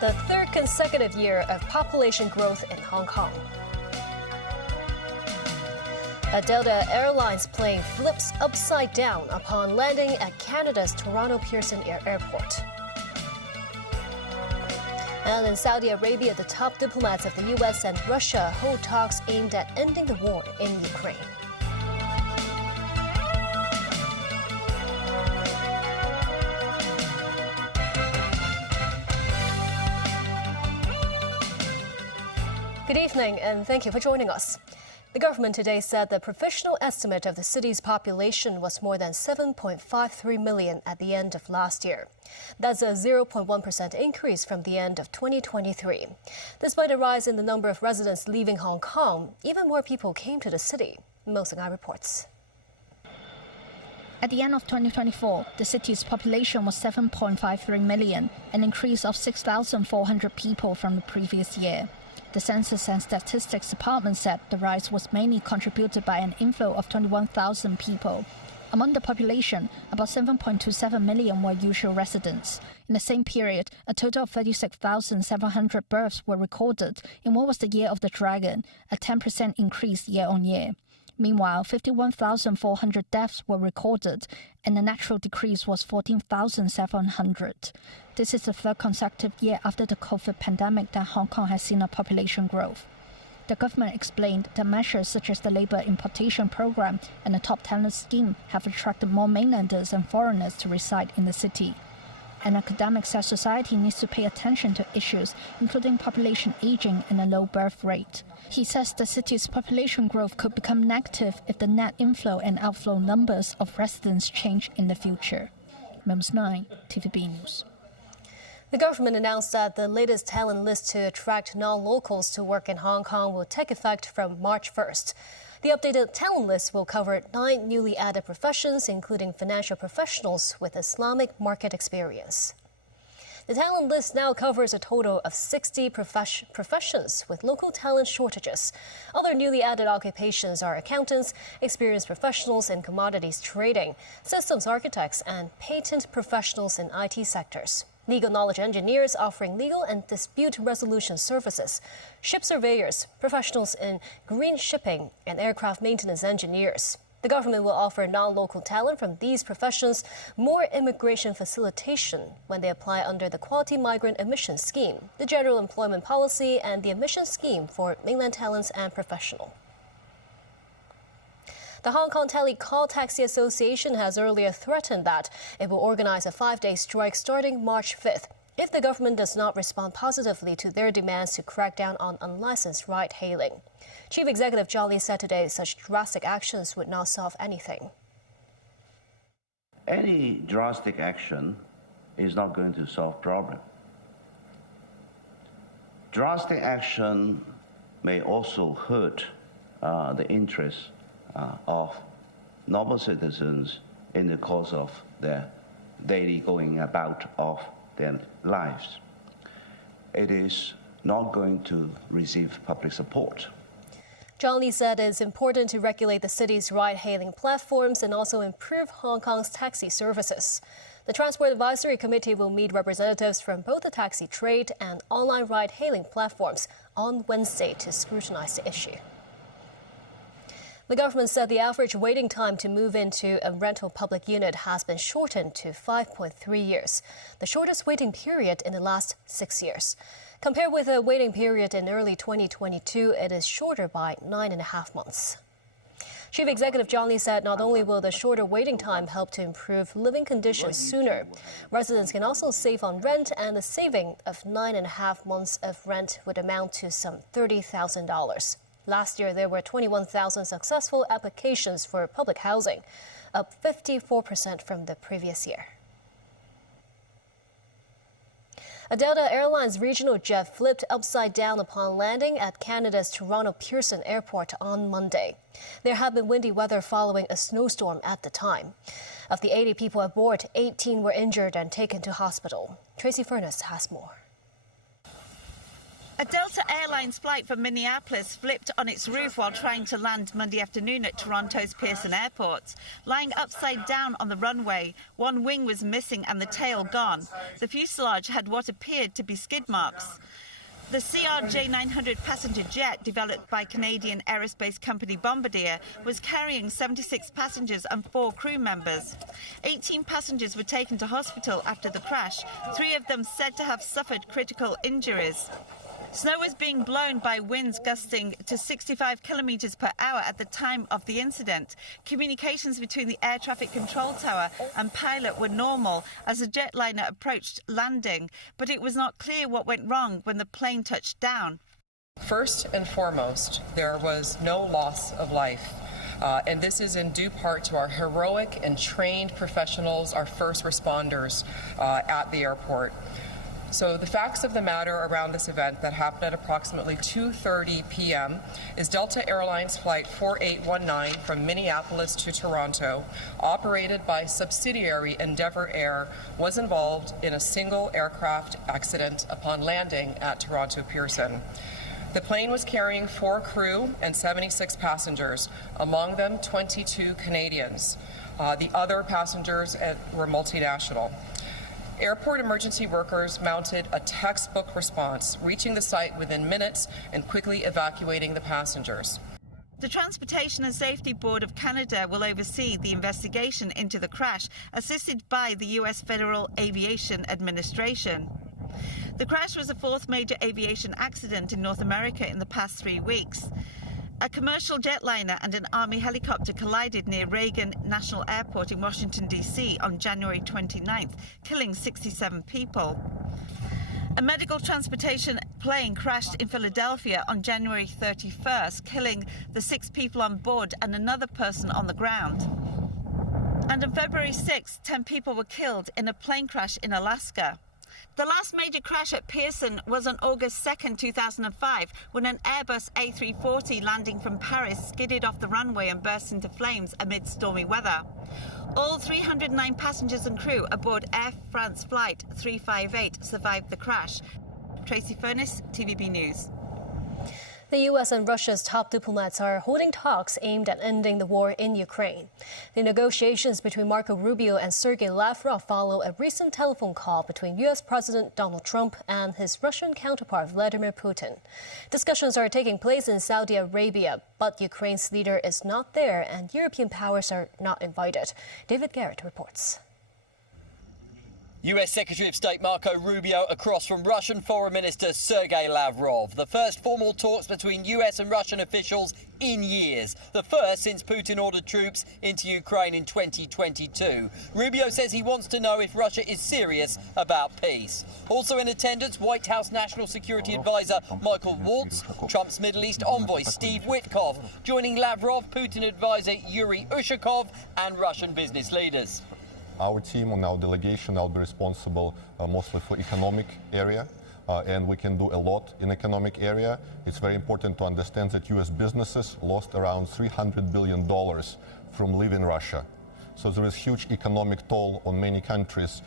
the third consecutive year of population growth in Hong Kong. A Delta Airlines plane flips upside down upon landing at Canada's Toronto Pearson Airport. And in Saudi Arabia, the top diplomats of the U.S. and Russia hold talks aimed at ending the war in Ukraine. Good evening, and thank you for joining us. The government today said the provisional estimate of the city's population was more than 7.53 million at the end of last year. That's a 0.1% increase from the end of 2023. Despite a rise in the number of residents leaving Hong Kong, even more people came to the city. Mo Sung-ai reports. At the end of 2024, the city's population was 7.53 million, an increase of 6,400 people from the previous year. The Census and Statistics Department said the rise was mainly contributed by an inflow of 21,000 people. Among the population, about 7.27 million were usual residents. In the same period, a total of 36,700 births were recorded in what was the Year of the Dragon, a 10% increase year-on-year. Meanwhile, 51,400 deaths were recorded, and the natural decrease was 14,700. This is the third consecutive year after the COVID pandemic that Hong Kong has seen a population growth. The government explained that measures such as the labour importation program and the top talent scheme have attracted more mainlanders and foreigners to reside in the city. An academic said society needs to pay attention to issues including population aging and a low birth rate. He says the city's population growth could become negative if the net inflow and outflow numbers of residents change in the future. Mums 9, TVB News. The government announced that the latest talent list to attract non-locals to work in Hong Kong will take effect from March 1st. The updated talent list will cover 9 newly added professions, including financial professionals with Islamic market experience. The talent list now covers a total of 60 professions with local talent shortages. Other newly added occupations are accountants, experienced professionals in commodities trading, systems architects, and patent professionals in IT sectors. Legal knowledge engineers offering legal and dispute resolution services, ship surveyors, professionals in green shipping, and aircraft maintenance engineers. The government will offer non-local talent from these professions more immigration facilitation when they apply under the Quality Migrant Admission Scheme, the General Employment Policy, and the Admission Scheme for mainland talents and professional. The Hong Kong Call Taxi Association has earlier threatened that it will organize a 5-day strike starting March 5th if the government does not respond positively to their demands to crack down on unlicensed ride-hailing. Chief Executive John Lee said today such drastic actions would not solve anything. Any drastic action is not going to solve problem. Drastic action may also hurt the interests of normal citizens in the course of their daily going about of their lives. It is not going to receive public support. John Lee said it's important to regulate the city's ride-hailing platforms and also improve Hong Kong's taxi services. The Transport Advisory Committee will meet representatives from both the taxi trade and online ride-hailing platforms on Wednesday to scrutinize the issue. The government said the average waiting time to move into a rental public unit has been shortened to 5.3 years, the shortest waiting period in the last 6 years. Compared with a waiting period in early 2022, it is shorter by 9.5 months. Chief Executive John Lee said not only will the shorter waiting time help to improve living conditions sooner, residents can also save on rent, and the saving of 9.5 months of rent would amount to some $30,000. Last year, there were 21,000 successful applications for public housing, up 54% from the previous year. A Delta Airlines regional jet flipped upside down upon landing at Canada's Toronto Pearson Airport on Monday. There had been windy weather following a snowstorm at the time. Of the 80 people aboard, 18 were injured and taken to hospital. Tracy Furness has more. A Delta Airlines flight from Minneapolis flipped on its roof while trying to land Monday afternoon at Toronto's Pearson Airport. Lying upside down on the runway, one wing was missing and the tail gone. The fuselage had what appeared to be skid marks. The CRJ-900 passenger jet, developed by Canadian aerospace company Bombardier, was carrying 76 passengers and 4 crew members. 18 passengers were taken to hospital after the crash, 3 of them said to have suffered critical injuries. Snow was being blown by winds gusting to 65 kilometres per hour at the time of the incident. Communications between the air traffic control tower and pilot were normal as the jetliner approached landing, but it was not clear what went wrong when the plane touched down. First and foremost, there was no loss of life. And this is in due part to our heroic and trained professionals, our first responders at the airport. So the facts of the matter around this event that happened at approximately 2:30 p.m. is Delta Airlines Flight 4819 from Minneapolis to Toronto, operated by subsidiary Endeavour Air, was involved in a single aircraft accident upon landing at Toronto Pearson. The plane was carrying 4 crew and 76 passengers, among them 22 Canadians. The other passengers were multinational. Airport emergency workers mounted a textbook response, reaching the site within minutes and quickly evacuating the passengers. The Transportation and Safety Board of Canada will oversee the investigation into the crash, assisted by the U.S. Federal Aviation Administration. The crash was the 4th major aviation accident in North America in the past 3 weeks. A commercial jetliner and an Army helicopter collided near Reagan National Airport in Washington, D.C. on January 29th, killing 67 people. A medical transportation plane crashed in Philadelphia on January 31st, killing the 6 people on board and another person on the ground. And on February 6th, 10 people were killed in a plane crash in Alaska. The last major crash at Pearson was on August 2, 2005, when an Airbus A340 landing from Paris skidded off the runway and burst into flames amid stormy weather. All 309 passengers and crew aboard Air France Flight 358 survived the crash. Tracy Furness, TVB News. The U.S. and Russia's top diplomats are holding talks aimed at ending the war in Ukraine. The negotiations between Marco Rubio and Sergei Lavrov follow a recent telephone call between U.S. President Donald Trump and his Russian counterpart Vladimir Putin. Discussions are taking place in Saudi Arabia, but Ukraine's leader is not there and European powers are not invited. David Garrett reports. US Secretary of State Marco Rubio across from Russian Foreign Minister Sergei Lavrov. The first formal talks between US and Russian officials in years. The first since Putin ordered troops into Ukraine in 2022. Rubio says he wants to know if Russia is serious about peace. Also in attendance, White House National Security Advisor Michael Waltz, Trump's Middle East envoy Steve Witkoff, joining Lavrov, Putin advisor Yuri Ushakov and Russian business leaders. Our team on our delegation will be responsible mostly for economic area, and we can do a lot in economic area. It's very important to understand that U.S. businesses lost around $300 billion from leaving Russia. So there is huge economic toll on many countries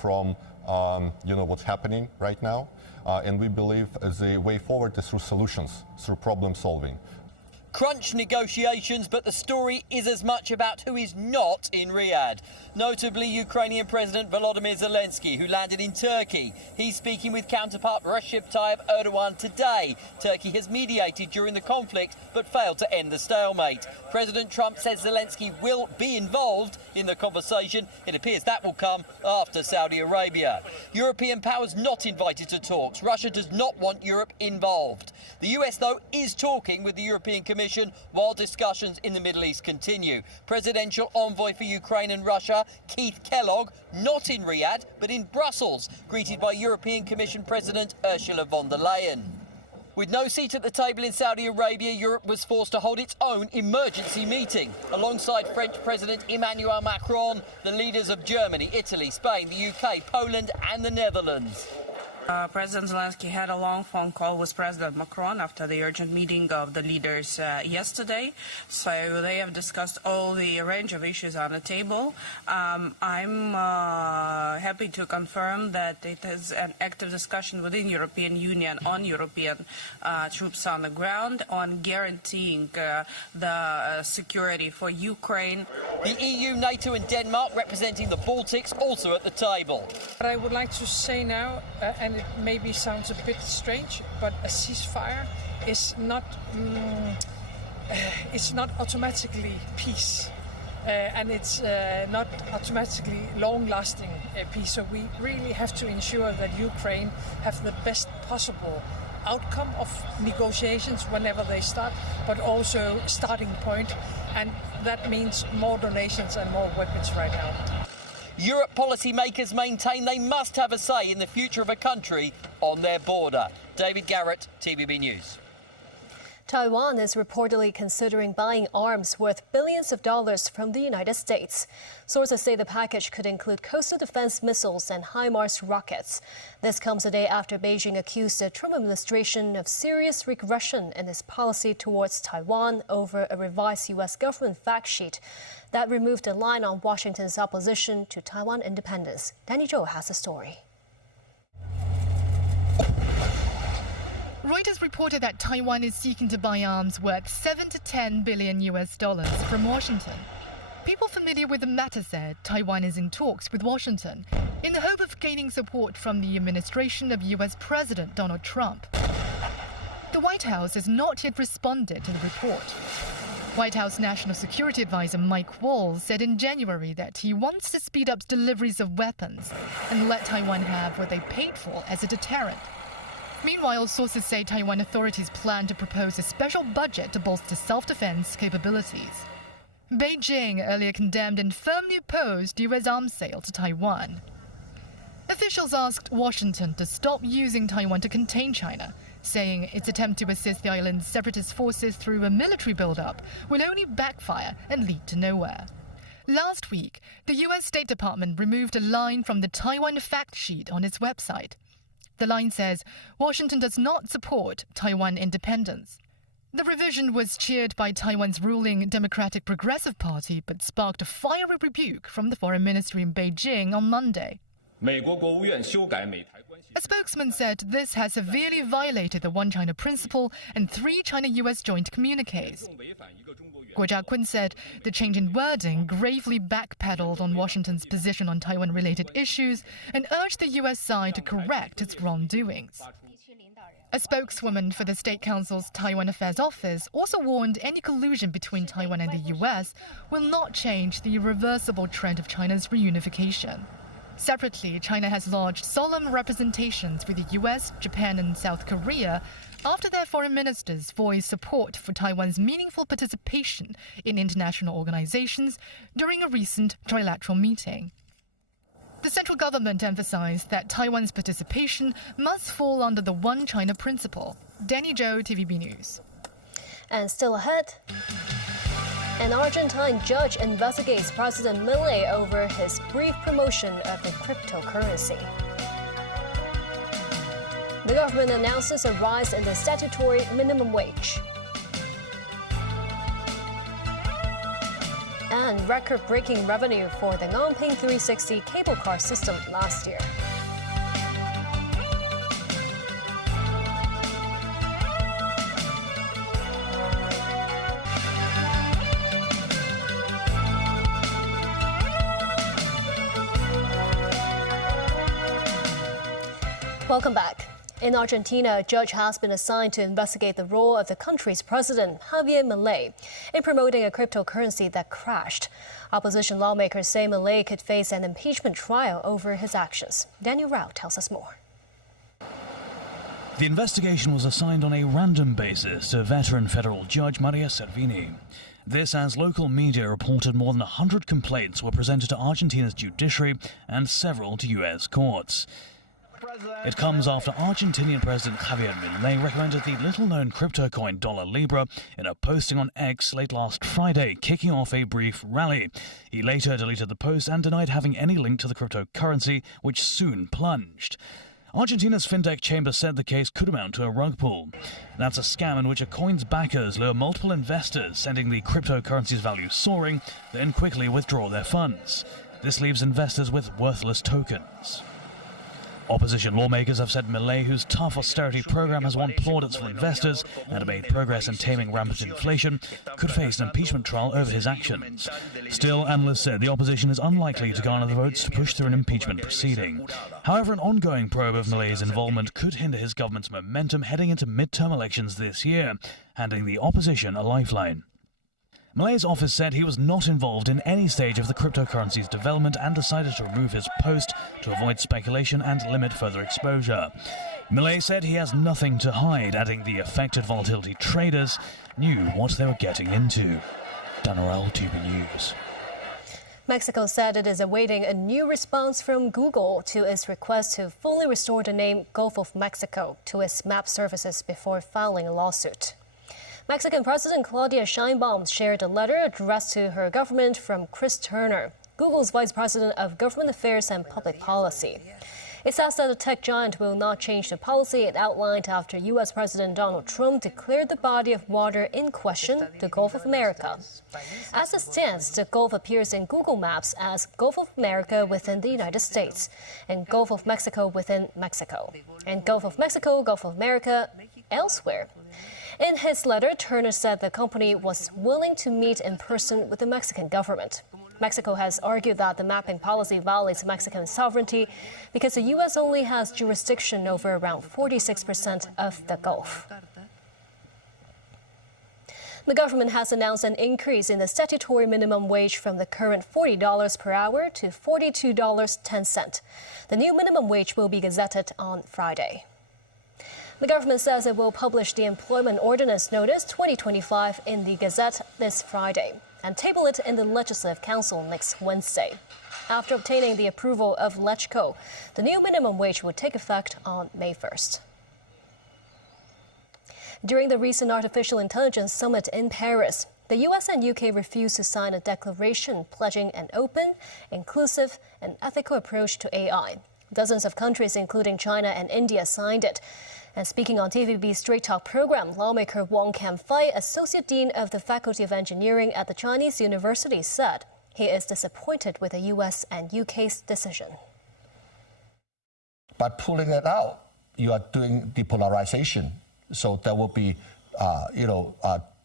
from what's happening right now. And we believe the way forward is through solutions, through problem solving. Crunch negotiations, but the story is as much about who is not in Riyadh. Notably, Ukrainian President Volodymyr Zelensky, who landed in Turkey. He's speaking with counterpart Recep Tayyip Erdogan today. Turkey has mediated during the conflict, but failed to end the stalemate. President Trump says Zelensky will be involved in the conversation. It appears that will come after Saudi Arabia. European powers not invited to talks. Russia does not want Europe involved. The US, though, is talking with the European Commission while discussions in the Middle East continue. Presidential envoy for Ukraine and Russia, Keith Kellogg, not in Riyadh, but in Brussels, greeted by European Commission President Ursula von der Leyen. With no seat at the table in Saudi Arabia, Europe was forced to hold its own emergency meeting. Alongside French President Emmanuel Macron, the leaders of Germany, Italy, Spain, the UK, Poland and the Netherlands. President Zelensky had a long phone call with President Macron after the urgent meeting of the leaders yesterday. So they have discussed all the range of issues on the table. I'm happy to confirm that it is an active discussion within European Union on European troops on the ground, on guaranteeing the security for Ukraine. The EU, NATO and Denmark, representing the Baltics, also at the table. What I would like to say now, and it maybe sounds a bit strange, but a ceasefire is not it's not automatically peace, and it's not automatically long-lasting peace. So we really have to ensure that Ukraine have the best possible outcome of negotiations whenever they start, but also starting point, and that means more donations and more weapons right now. Europe policymakers maintain they must have a say in the future of a country on their border. David Garrett, TVB News. Taiwan is reportedly considering buying arms worth billions of dollars from the United States. Sources say the package could include coastal defense missiles and HIMARS rockets. This comes a day after Beijing accused the Trump administration of serious regression in its policy towards Taiwan over a revised U.S. government fact sheet that removed a line on Washington's opposition to Taiwan independence. Danny Zhou has the story. Reuters reported that Taiwan is seeking to buy arms worth $7 to $10 billion from Washington. People familiar with the matter said Taiwan is in talks with Washington in the hope of gaining support from the administration of US President Donald Trump. The White House has not yet responded to the report. White House National Security Advisor Mike Waltz said in January that he wants to speed up deliveries of weapons and let Taiwan have what they paid for as a deterrent. Meanwhile, sources say Taiwan authorities plan to propose a special budget to bolster self-defense capabilities. Beijing earlier condemned and firmly opposed U.S. arms sale to Taiwan. Officials asked Washington to stop using Taiwan to contain China, saying its attempt to assist the island's separatist forces through a military build-up will only backfire and lead to nowhere. Last week, the U.S. State Department removed a line from the Taiwan fact sheet on its website. The line says Washington does not support Taiwan independence. The revision was cheered by Taiwan's ruling Democratic Progressive Party, but sparked a fiery rebuke from the foreign ministry in Beijing on Monday. A spokesman said this has severely violated the One China principle and 3 China-US joint communiques. Guo Jiakun said the change in wording gravely backpedaled on Washington's position on Taiwan-related issues and urged the U.S. side to correct its wrongdoings. A spokeswoman for the State Council's Taiwan Affairs Office also warned any collusion between Taiwan and the U.S. will not change the irreversible trend of China's reunification. Separately, China has lodged solemn representations with the U.S., Japan and South Korea after their foreign ministers voiced support for Taiwan's meaningful participation in international organizations during a recent trilateral meeting. The central government emphasized that Taiwan's participation must fall under the One China principle. Danny Zhou, TVB News. And still ahead, an Argentine judge investigates President Milei over his brief promotion of the cryptocurrency. The government announces a rise in the statutory minimum wage. And record-breaking revenue for the Ngongping 360 cable car system last year. Welcome back. In Argentina, a judge has been assigned to investigate the role of the country's president, Javier Milei, in promoting a cryptocurrency that crashed. Opposition lawmakers say Milei could face an impeachment trial over his actions. Daniel Rao tells us more. The investigation was assigned on a random basis to veteran federal judge Maria Servini. This as local media reported more than 100 complaints were presented to Argentina's judiciary and several to U.S. courts. It comes after Argentinian President Javier Milei recommended the little-known crypto coin Dollar Libra in a posting on X late last Friday, kicking off a brief rally. He later deleted the post and denied having any link to the cryptocurrency, which soon plunged. Argentina's fintech chamber said the case could amount to a rug pull. That's a scam in which a coin's backers lure multiple investors, sending the cryptocurrency's value soaring, then quickly withdraw their funds. This leaves investors with worthless tokens. Opposition lawmakers have said Malay, whose tough austerity program has won plaudits from investors and made progress in taming rampant inflation, could face an impeachment trial over his actions. Still, analysts said the opposition is unlikely to garner the votes to push through an impeachment proceeding. However, an ongoing probe of Malay's involvement could hinder his government's momentum heading into midterm elections this year, handing the opposition a lifeline. Malay's office said he was not involved in any stage of the cryptocurrency's development and decided to remove his post to avoid speculation and limit further exposure. Malay said he has nothing to hide, adding the affected volatility traders knew what they were getting into. Danarel, TV News. Mexico said it is awaiting a new response from Google to its request to fully restore the name Gulf of Mexico to its map services before filing a lawsuit. Mexican President Claudia Sheinbaum shared a letter addressed to her government from Chris Turner, Google's Vice President of Government Affairs and Public Policy. It says that the tech giant will not change the policy it outlined after U.S. President Donald Trump declared the body of water in question the Gulf of America. As it stands, the Gulf appears in Google Maps as Gulf of America within the United States, and Gulf of Mexico within Mexico, and Gulf of Mexico, Gulf of America elsewhere. In his letter, Turner said the company was willing to meet in person with the Mexican government. Mexico has argued that the mapping policy violates Mexican sovereignty because the U.S. only has jurisdiction over around 46% of the Gulf. The government has announced an increase in the statutory minimum wage from the current $40 per hour to $42.10. The new minimum wage will be gazetted on Friday. The government says it will publish the Employment Ordinance Notice 2025 in the Gazette this Friday and table it in the Legislative Council next Wednesday. After obtaining the approval of LegCo, the new minimum wage will take effect on May 1st. During the recent Artificial Intelligence Summit in Paris, the US and UK refused to sign a declaration pledging an open, inclusive, and ethical approach to AI. Dozens of countries, including China and India, signed it. And speaking on TVB's Straight Talk program, lawmaker Wong Kam-fai, Associate Dean of the Faculty of Engineering at the Chinese University, said he is disappointed with the US and UK's decision. By pulling it out, you are doing depolarization. So there will be,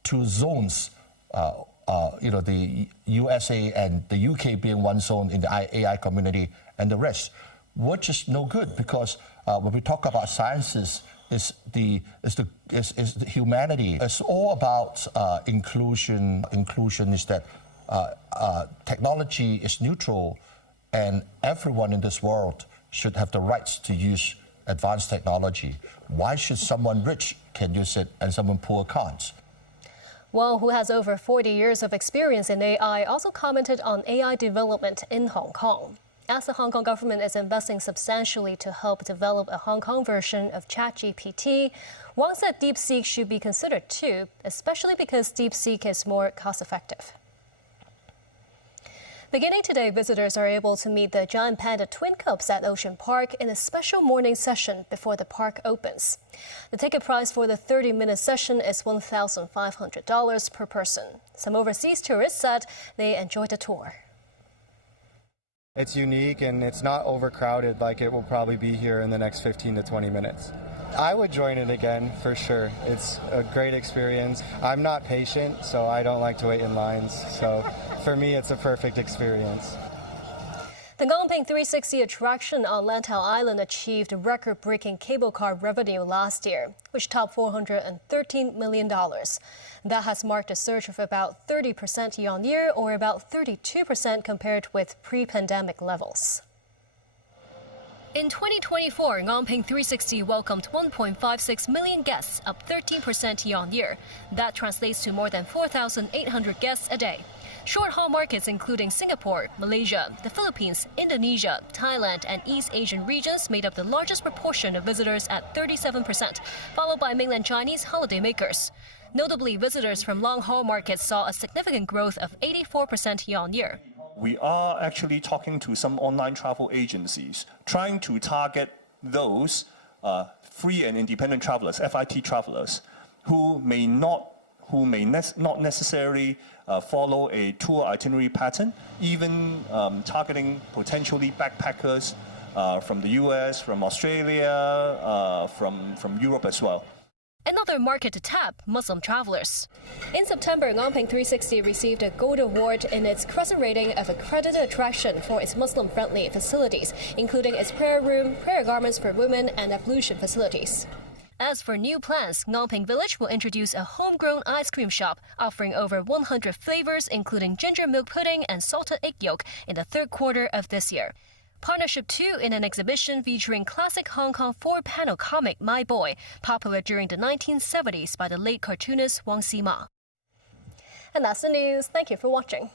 two zones, the USA and the UK being one zone in the AI community and the rest, which is no good because when we talk about sciences, is the humanity. It's all about inclusion. Inclusion is that technology is neutral, and everyone in this world should have the rights to use advanced technology. Why should someone rich can use it and someone poor can't? Wong, who has over 40 years of experience in AI, also commented on AI development in Hong Kong. As the Hong Kong government is investing substantially to help develop a Hong Kong version of ChatGPT, Wong said DeepSeek should be considered too, especially because DeepSeek is more cost-effective. Beginning today, visitors are able to meet the giant panda twin cubs at Ocean Park in a special morning session before the park opens. The ticket price for the 30-minute session is $1,500 per person. Some overseas tourists said they enjoyed the tour. It's unique and it's not overcrowded like it will probably be here in the next 15 to 20 minutes. I would join it again for sure. It's a great experience. I'm not patient, so I don't like to wait in lines. So for me, it's a perfect experience. The Gongping 360 attraction on Lantau Island achieved record-breaking cable car revenue last year, which topped $413 million. That has marked a surge of about 30% year-on-year, or about 32% compared with pre-pandemic levels. In 2024, Gongping 360 welcomed 1.56 million guests, up 13% year-on-year. That translates to more than 4,800 guests a day. Short-haul markets including Singapore, Malaysia, the Philippines, Indonesia, Thailand, and East Asian regions made up the largest proportion of visitors at 37%, followed by mainland Chinese holidaymakers. Notably, visitors from long-haul markets saw a significant growth of 84% year-on-year. We are actually talking to some online travel agencies, trying to target those free and independent travelers, FIT travelers, who may not necessarily follow a tour itinerary pattern, even targeting potentially backpackers from the US, from Australia, from Europe as well. Another market to tap, Muslim travelers. In September, Ngongping 360 received a gold award in its Crescent rating of accredited attraction for its Muslim-friendly facilities, including its prayer room, prayer garments for women, and ablution facilities. As for new plans, Ngongping Village will introduce a homegrown ice cream shop offering over 100 flavors, including ginger milk pudding and salted egg yolk, in the third quarter of this year. Partnership 2 in an exhibition featuring classic Hong Kong 4-panel comic My Boy, popular during the 1970s by the late cartoonist Wang Sima. And that's the news. Thank you for watching.